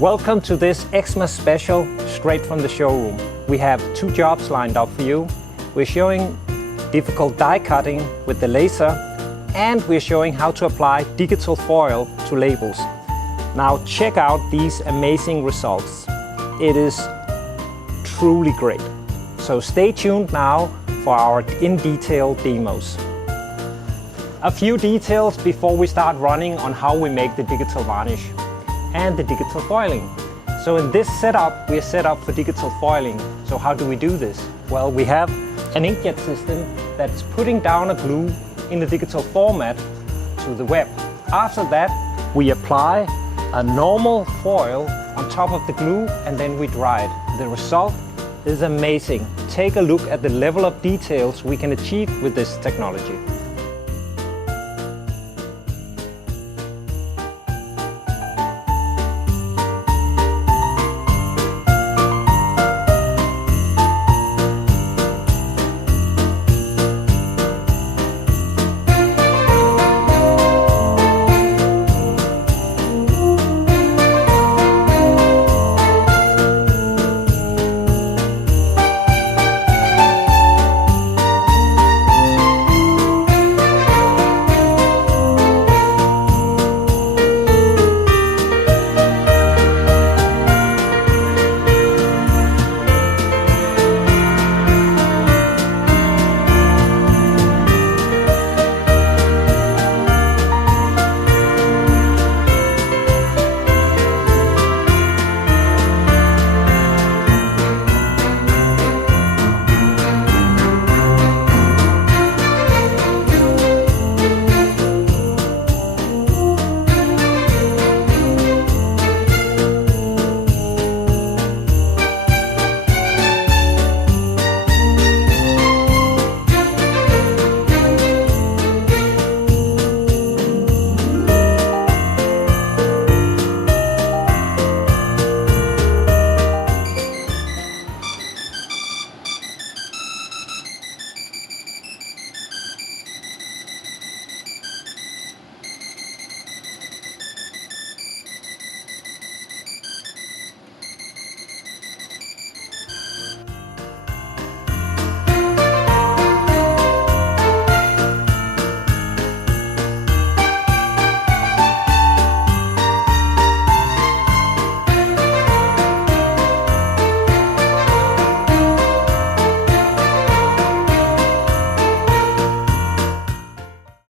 Welcome to this Xmas special straight from the showroom. We have 2 jobs lined up for you. We're showing difficult die cutting with the laser, and we're showing how to apply digital foil to labels. Now check out these amazing results. It is truly great. So stay tuned now for our in-detail demos. A few details before we start running on how we make the digital varnish and the digital foiling. So in this setup, we are set up for digital foiling. So how do we do this? Well, we have an inkjet system that's putting down a glue in the digital format to the web. After that, we apply a normal foil on top of the glue and then we dry it. The result is amazing. Take a look at the level of details we can achieve with this technology.